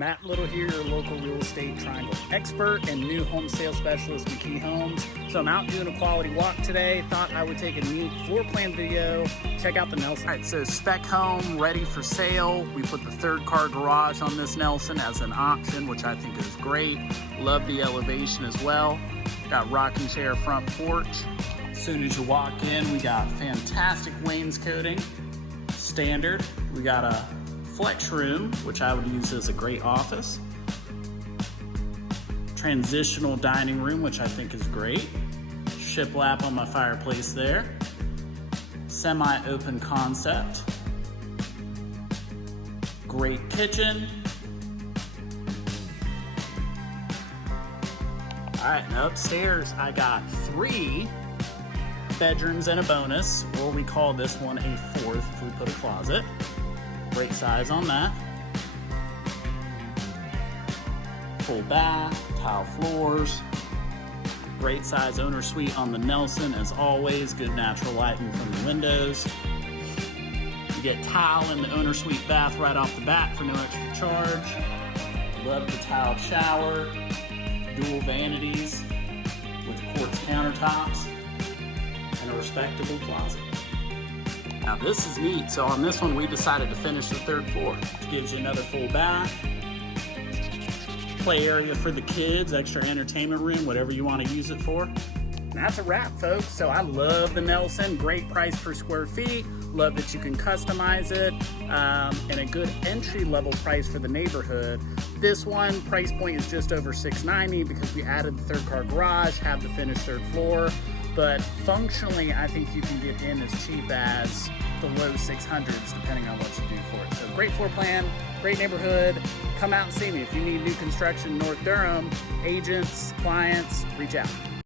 Matt Little here, your local real estate triangle expert and new home sales specialist with Key Homes. So I'm out doing a quality walk today. Thought I would take a neat floor plan video. Check out the Nelson. All right, so spec home ready for sale. We put the third car garage on this Nelson as an option, which I think is great. Love the elevation as well. Got rocking chair front porch. As soon as you walk in, we got fantastic wainscoting. Standard. We got a flex room, which I would use as a great office. Transitional dining room, which I think is great. Shiplap on my fireplace there. Semi-open concept. Great kitchen. All right, now upstairs I got 3 bedrooms and a bonus, or we call this one a 4th if we put a closet. Great size on that. Full bath, tile floors. Great size owner suite on the Nelson as always. Good natural lighting from the windows. You get tile in the owner suite bath right off the bat for no extra charge. Love the tiled shower. Dual vanities with quartz countertops and a respectable closet. Now this is neat. So on this one, we decided to finish the 3rd floor, which gives you another full bath, play area for the kids, extra entertainment room, whatever you want to use it for. And that's a wrap, folks. So I love the Nelson. Great price per square feet. Love that you can customize it, and a good entry level price for the neighborhood. This one price point is just over $690 because we added the 3rd car garage, have the finished 3rd floor. But functionally, I think you can get in as cheap as the low 600s, depending on what you do for it. So great floor plan, great neighborhood. Come out and see me. If you need new construction in North Durham, agents, clients, reach out.